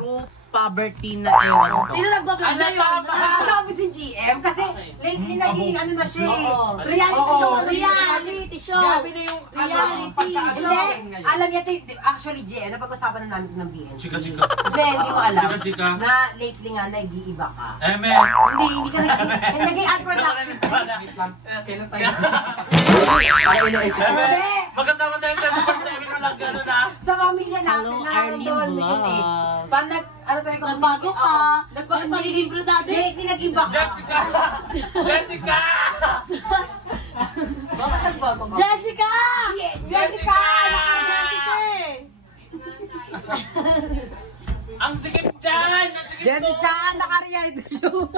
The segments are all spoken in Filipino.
true poverty na ewan ko. Sino nagbablog na yun? Sabi si GM kasi lately naging ano na siya eh. Reality show. Grabe na yung reality. Hindi, alam niya actually GM, napag-usapan na namin ng BN. Chika. Hindi, hindi mo alam. Chika. Na lately nga nag-iiba ka. Eme. Hindi ka naging unproductive. Kailan tayo? Magkasama tayo sa 7 lang gano'n na. Sa pamilya natin, Hello, nakaramdaman mo yun eh. Arlene Pag ano tayo, Nagbago ka. Nagpagiging brutado. Lately nag-iba ka. Jessica! Bakit nagbago ka? Jessica! Jessica! Jessica eh! Ang sikip dyan! Jessica, naka-reality show.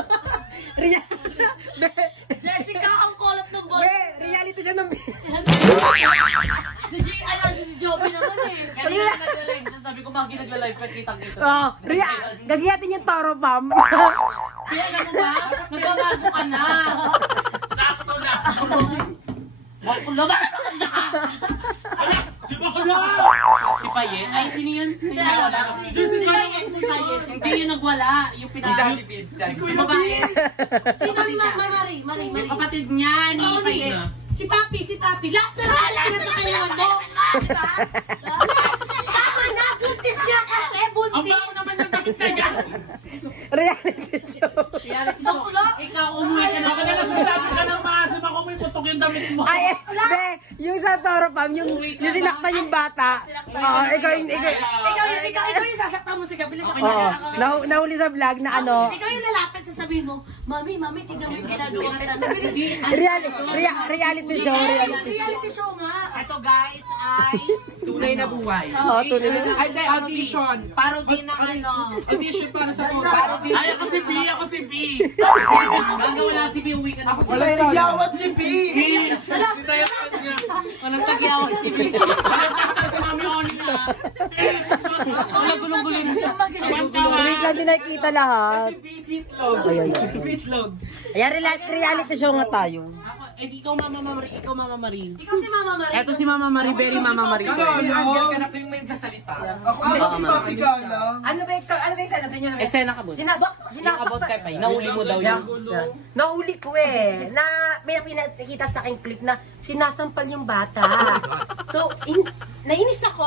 Jessica, ang kolot ng bol. Reality show ng Si Joby naman eh. Kanina nagla-live siya, sabi ko magi nagla-live pa kitang-kita. Oh, gagiyatin yung Toro Pam. Kaya alam mo ba? Magbabago ka na. Sakto na! Bakula ba? Si Bakula! Si Paye? Ay, sino yun? Si Paye. Hindi yung nagwala. Yung pinag... Si babae. Si Mari. Yung kapatid niya ni Paye. Si Papi. Lahat na lang sa kayawan mo. Diba? Tama na, buntis niya kasi, Ang buntis. bago naman yung damit na yan! Reality show. Bakla. Ikaw umuwi ka na. Baka na nasasabi ka ng maasim ako may putok yung damit mo. Ay, yung sa Toro Pam, yung sinaktan yung bata. Oo, ikaw Ikaw yung sasaktan mo si Gabriel sa kanya. Oo, nahuli sa vlog na ano. Ikaw yung lalapit sa sabihin mo, Mami, tignan mo yung ginagawa kita. Reality show. Reality show nga. Ito guys ay Tunay na buhay. Oo, tuloy na. Ay, hindi, audition. parody ng ano. Audition para sa mga. Ay, ako si B! Bago wala si B, uwi ka na. Walang tigyawat si B! Si Tayo niya. Walang tagyawan si B. Walang takta si Mami Oni na. Wala gulong-gulo na siya. Wait lang din nakikita lahat. Si B, Fitload. Fitload. Ayan, reality show nga tayo. Ikaw Mama Marie. Ikaw si Mama Marie. Eto si Mama Marie, very Mama Marie. Ikaw, ka na yung may kasalita. Ako si Papi Gala. Ano ba yung ano doon yun? Eksena ka, boss. Yung about kay Paye. Nahuli mo daw yun. Nahuli ko eh. Na may pinakita sa akin clip na sinasampal yung bata. So, nainis ako.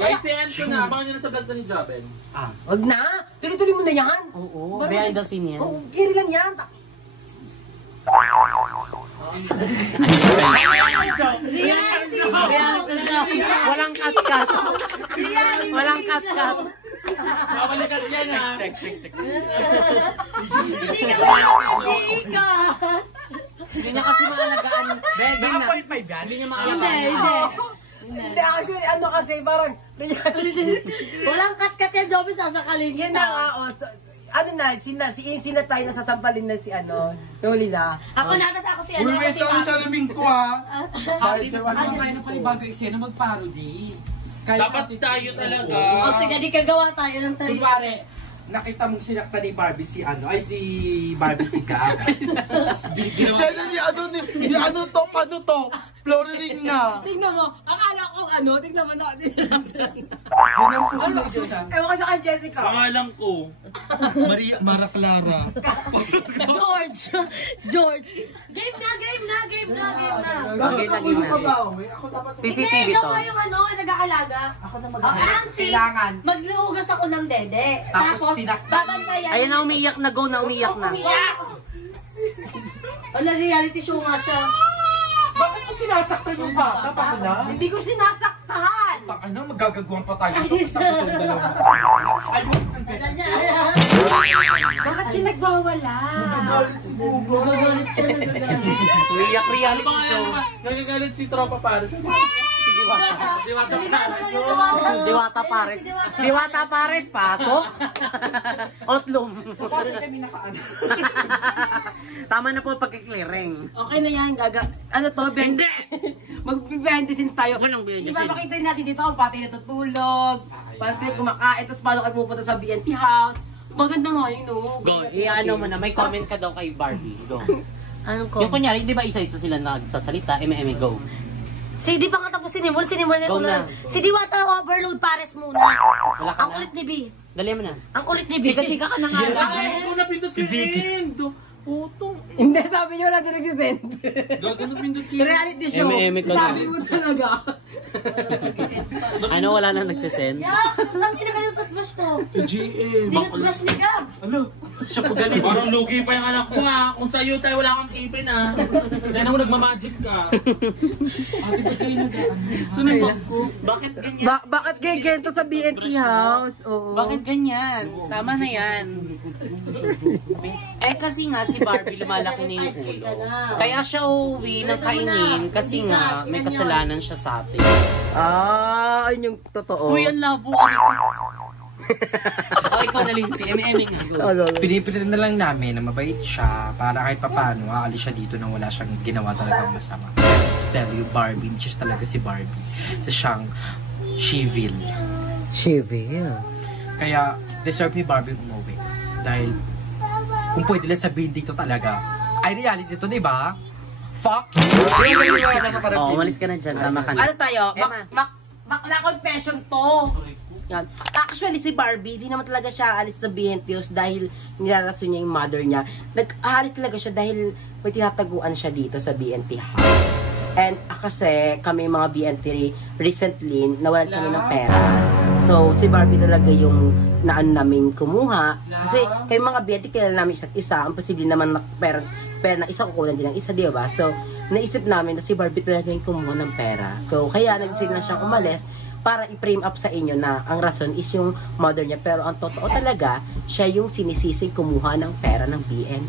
Guys, si Anto na. Baka nyo na sa vlog ni Joben. Wag na. Tuloy-tuloy mo na yan. Oo, behind the scene yan. Oo, kiri lang yan. Walang cut-cut. Walang cut-cut. Babalikan yan ha. Chika! Hindi niya kasi maalagaan. Begging na. Naka 0.5 yan? Hindi niya maalagaan. Hindi, actually, ano kasi, parang, Walang kat-kat yan, Joby, sasakalin yun na nga, ano na, sina tayo na sasampalin na si ano, nahuli na. Ako na, tas ako si ano, Uy, wait lang yung salamin ko ha. Tayo na panibago eksena mag-parody. Dapat tayo talaga. O sige, di kagawa tayo ng sarili. Kunwari, nakita mong sinakta ni Barbie si ano, ay si Barbie si Gab. Tapos bigyan Siya na ni ano to, paano to? Flooring na. Tingnan mo, akala ko ano, tingnan mo na. Yun ang puso na isuna. Ewan ko sa kay Jessica. Pangalan ko. Mara Clara. George! Game na! Dapat ako yung mabawi. Ako dapat CCTV Ikaw to. nga yung ano, nag-aalaga. ako na Ang ansi, Kailangan. magluhugas ako ng dede. Tapos sinaktan. babantayan. Ayun na, umiiyak na. Go na, umiiyak na. Wala, reality show nga siya. Bakit mo sinasaktan yung bata? Baka na? Hindi ko sinasaktan. Baka na, magagagawan pa tayo. Sa putong dalawa. Ay, Wala niya. Bakit siya nagwawala? galit si Bubo. Nagagalit siya. Umiiyak reality show. Nagagalit si Tropa Paris. Diwata Pares. Diwata Pares, pasok. Otlum. Bakit kami nakaano? Tama na po pagkiklearing. Okay na yan, ano to, Hindi! mag-behind the scenes tayo. Walang behind the scene. Ipapakita natin dito kung pati natutulog, pati kumakain, tapos paano kayo pupunta sa BNT house. Maganda nga yun, no? Go. I-ano mo na, may comment ka daw kay Barbie. Go. Anong Yung kunyari, di ba isa-isa sila nagsasalita, go. Si di pa nga tapos sinimul na Go una. na. Si Diwata overload pares muna. Wala ka Ang na? kulit ni B. Dali mo na. Ang kulit ni B. Chika ka na nga. Ay, ikaw napindot si End. Utong. Hindi, sabi niyo wala din nagsisend. Gago napindot si End. Reality show. Eme ka Sabi mo talaga. Ano, wala na nagsisend? Yak! Ang ina ka ng toothbrush to. GM. Toothbrush ni Gab. Ano? Siya po galing. Parang lugi pa yung anak ko ha. Kung sa'yo tayo wala kang ipin ha. Sana mo nagmamagic ka. Ate, ba't kayo Sunod ba? Bakit ganyan? Bakit ganyan to sa BNT house? Oo. Bakit ganyan? Tama na yan. Eh kasi nga si Barbie lumalaki na yung ulo. Kaya siya uuwi ng kainin kasi nga may kasalanan siya sa atin. Ayun yung totoo. Uy, ang labo. O, ikaw na Lindsay. Eme nga. Go. Pinipilit na lang namin na mabait siya para kahit papano aalis siya dito nang wala siyang ginawa talagang masama. Tell you, Barbie, hindi siya talaga si Barbie. Siya siyang Sheville. Sheville. Kaya deserve ni Barbie umuwi. Dahil kung pwede lang sabihin dito talaga, ay reality to, di ba? Fuck! Oh, umalis ka na dyan. Tama ka na. Ano tayo? Emma. Bakla confession to. Yan. Actually, si Barbie, di naman talaga siya alis sa BNTOs dahil nilarason niya yung mother niya. Nag-aalis talaga siya dahil may tinataguan siya dito sa BNT house. And kasi kami mga BNT recently, nawalan kami ng pera. So, si Barbie talaga yung naan namin kumuha. Kasi kayo mga BNT, kilala namin isa't isa. Ang posible naman pera na isa, kukunan din ng isa, di ba? So, naisip namin na si Barbie talaga yung kumuha ng pera. So, kaya nag-decide na siyang umalis para i-frame up sa inyo na ang rason is yung mother niya. Pero ang totoo talaga, siya yung sinisisi kumuha ng pera ng BN.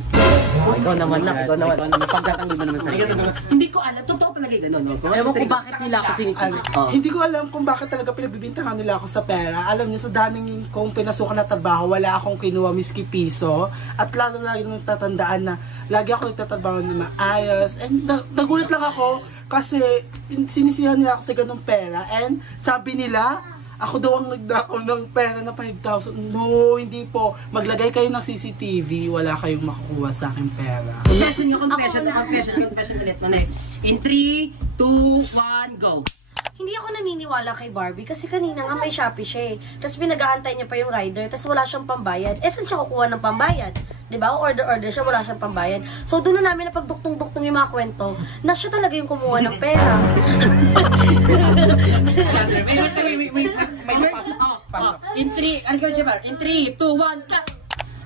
Ikaw naman na, ikaw naman. Pagkatanggol mo naman sa akin. Hindi ko alam, totoo talaga yung gano'n. Ewan ko bakit nila ako sinisisi. Hindi ko alam kung bakit talaga pinagbibintangan nila ako sa pera. Alam niyo, sa daming kong pinasukan na trabaho, wala akong kinuha miski piso. At lalo lagi nang tatandaan na lagi ako nagtatrabaho na maayos. And nagulat lang ako kasi sinisihan nila ako sa ganung pera. And sabi nila, ako daw ang nagdakaw ng pera na 5,000. No, hindi po. Maglagay kayo ng CCTV, wala kayong makukuha sa akin pera. Confession ulit mo, nice. In 3, 2, 1, go. Hindi ako naniniwala kay Barbie kasi kanina nga may Shopee siya eh. Tapos pinag-aantay niya pa yung rider, tapos wala siyang pambayad. Eh, saan siya kukuha ng pambayad? Diba? Order siya, wala siyang pambayad. So, doon na namin na pagduktong-duktong yung mga kwento na siya talaga yung kumuha ng pera. May pasok. In 3, ano ka Jabar? In 3, 2, 1, clap!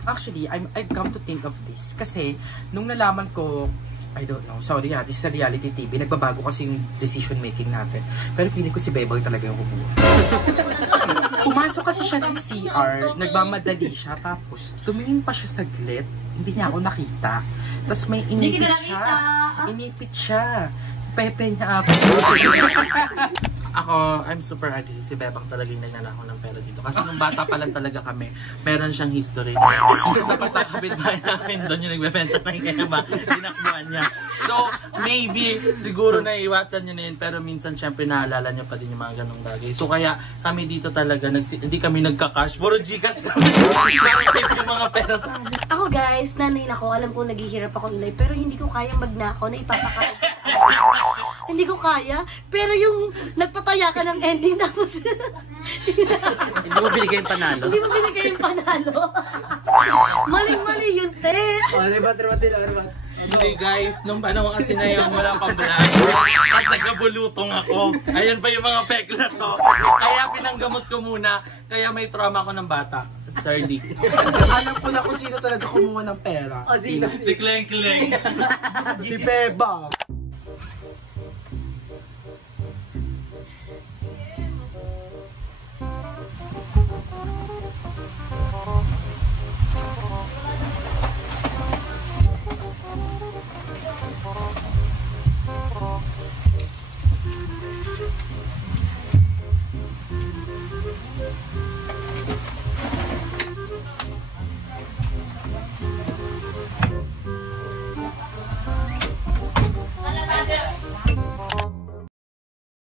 Actually, I've come to think of this kasi nung nalaman ko, I don't know, sorry this is a reality TV, nagbabago kasi yung decision making natin. Pero feeling ko si Beboy talaga yung kumuha. Pumasok kasi siya ng CR, nagmamadali siya, tapos tumingin pa siya saglit, hindi niya ako nakita. Tapos may inipit siya. Inipit siya. Si Pepe niya ako. Ako, I'm super agree. Si Bebang talaga yung nagnalako ng pera dito. Kasi nung bata pa lang talaga kami, meron siyang history. Kasi dapat nakabit bahay namin doon yung nagbebenta ng kema. Tinakbuhan niya. So, maybe, siguro naiiwasan niyo na yun. Pero minsan, syempre, naalala niya pa din yung mga ganong bagay. So, kaya kami dito talaga, hindi kami nagka-cash. Puro Gcash kami. Parang yung mga pera sa amin. Ako guys, nanay ako, alam ko naghihirap ako ilay, pero hindi ko kayang magnakaw na ipapakain. Hindi ko kaya, pero yung nagpataya ka ng ending tapos Hindi mo binigay yung panalo. hindi mo binigay yung panalo. Maling-mali yun, te. Hindi guys, nung panahon kasi na yun, wala pang vlog. At nagkabulutong ako. Ayan pa yung mga pekla to. Kaya pinanggamot ko muna. Kaya may trauma ako ng bata. Sardi. Alam ko na kung sino talaga kumuha ng pera. Si Kleng Kleng. Si Beba.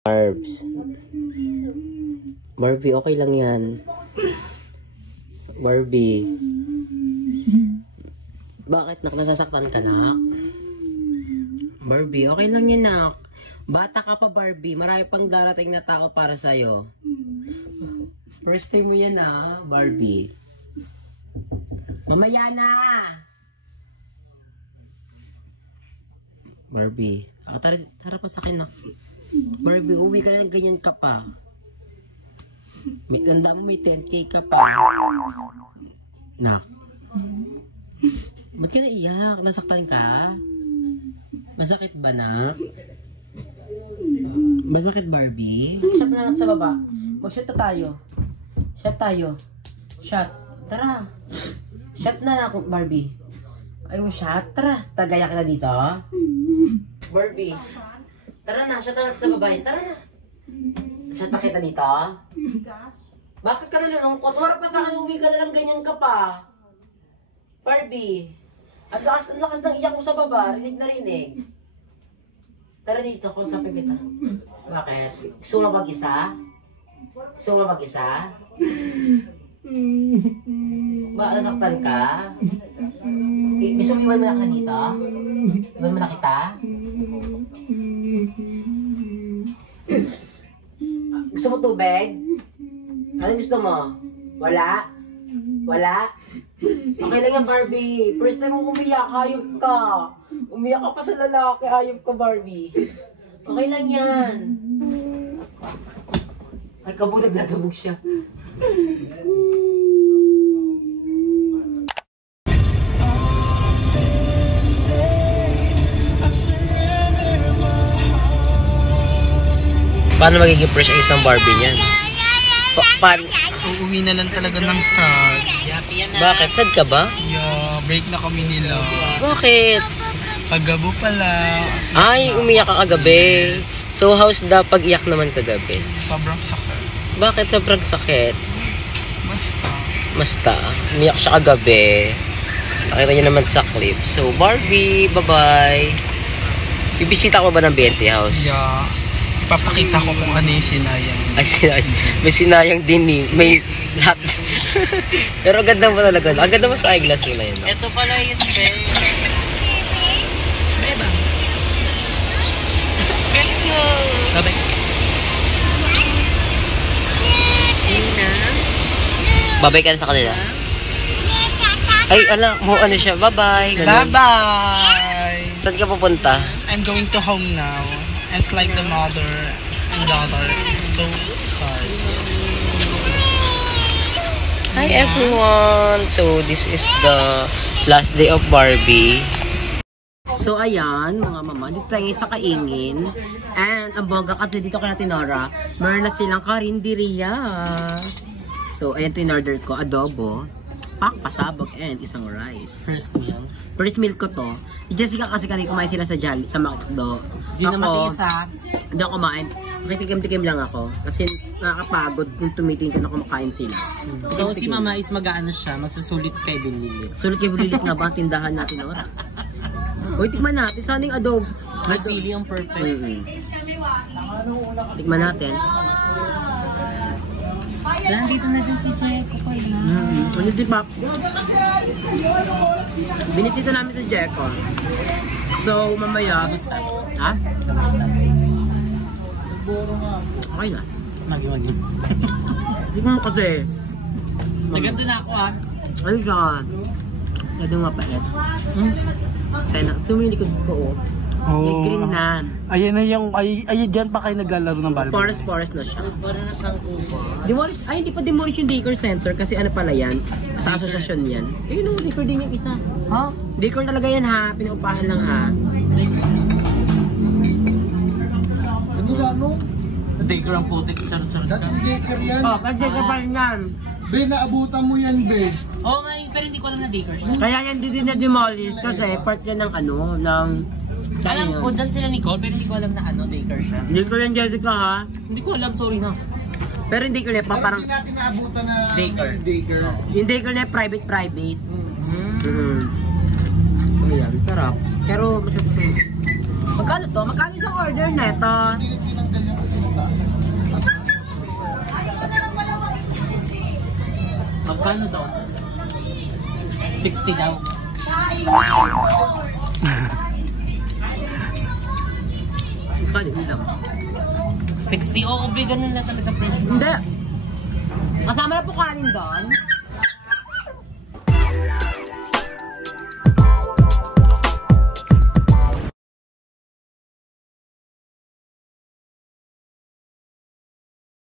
Barbs. Barbie, okay lang yan. Barbie. Bakit nak nasasaktan ka na? Barbie, okay lang yan nak. Bata ka pa, Barbie. Marami pang darating na tao para sa'yo. First time mo yan, Barbie. Mamaya na! Barbie. Tara pa sa akin na. Barbie, uwi ka lang, ganyan ka pa. Tanda mo, may 10K ka pa. Nak. Ba't ka naiyak? Nasaktan ka? Masakit ba, nak? Masakit, Barbie? Shot na lang sa baba. Mag-shot na tayo. Shot tayo. Shot. Tara. Shot na ako, Barbie. Ayaw mo shot? Tara. Tagaya ka na dito. Barbie. Tara na. Shot na lang sa babae. Tara na. Shot na kita dito. Bakit ka nalulungkot? Wala pa sa akin. Uwi ka na lang. Ganyan ka pa. Barbie. Ang lakas ng iyak mo sa baba. Rinig na rinig. Tara dito. Kausapin kita. Bakit? Gusto mo mag-isa? Gusto mo mag-isa? Ba, nasaktan ka? Gusto mo iwan mo na kita dito? Iwan mo na kita? Gusto mo tubig? Ano gusto mo? Wala? Wala? Okay lang yan, Barbie. First time mo umiyak, hayop ka. Umiyak ka pa sa lalaki, hayop ka, Barbie. Okay lang yan. Ay, kabog, nagdadabog siya. Paano magiging fresh ang isang Barbie niyan? Uuwi na lang talaga ng sad. Bakit? Sad ka ba? Yeah, break na kami nila. Bakit? Kagabo pala. Ay, umiyak ka kagabi. So, how's the pag-iyak naman kagabi? Sobrang sakit. Bakit sobrang sakit? Basta. Umiyak siya kagabi. Nakita niyo naman sa clip. So, Barbie, bye-bye. Bibisita ko ba ng BNT house? Yeah. Ipapakita ko kung ano yung sinayang. Ay, sinayang. May sinayang din eh. May lahat. Pero ganda mo talaga. Ang ganda mo sa eyeglass mo na yun. Ito pala yun, Ben. Beba. Bye-bye. Bye-bye ka na sa kanila. Ay, ala, mo ano siya. Bye-bye. Bye-bye! Saan ka pupunta? I'm going to home now. It's like the mother and daughter. So sorry. Hi everyone! So, this is the last day of Barbie. So, ayan, mga mama. Dito tayo sa kaingin. And, ang bongga kasi dito kay Tinora, meron na silang karinderiya. So, ayan, in-order ko. Adobo, pasabog, and isang rice. First meal. First meal ko to. Si Jessica kasi kanina kumain sila sa Jolly, sa McDo. Di na matiis ha. Hindi ako kumain. Makitikim-tikim lang ako. Kasi nakakapagod kung tumitingin ka na kumakain sila. So si Mama is mag-ano siya, magsusulit kay Bililit. Sulit kay Bililit nga ba ang tindahan natin ora? Uy, tikman natin. Saan yung adobo? May sili ang perfect. Tikman natin. Nandito na din si Jeko pala. Ano di pa? Binisita namin si Jeko. So, mamaya. Ha? Okay na. Magi. Tignan mo kasi. Naganto na ako ha. Ayun siya. Naging mapait. Sana, tumilikod ko. May green na. Ayan na yung, ay dyan pa kayo naglalaro ng volleyball. Forest na siya. Para na siyang kubo. Demolish, ay hindi pa demolish yung daycare center kasi ano pala yan, sa asosasyon yan. Ayun o, daycare din yung isa. Ha? Daycare talaga yan ha, pinaupahan lang ha. Ano ba, no? Daycare ang putik, charot-charot ka. Dating daycare yan. Oh, kasi pa rin yan. Be, naabutan mo yan, be. Oo nga, pero hindi ko alam na daycare siya. Kaya yan din na demolish kasi part yan ng ano, ng... Alam ko, dyan sila Nicole, pero hindi ko alam na ano, daycare siya. Daycare yan, Jessica ha. Hindi ko alam, sorry na. Pero hindi ko yan, parang... Hindi natin naabutan na Daycare. daycare. Yung daycare na private. Ayan, sarap. Pero masyado sa... Magkano to? Magkano isang order neto? Magkano daw? 60 daw. Magkano ilam. 60, oo, ganun na talaga presyo. Hindi. Kasama na po kanin doon.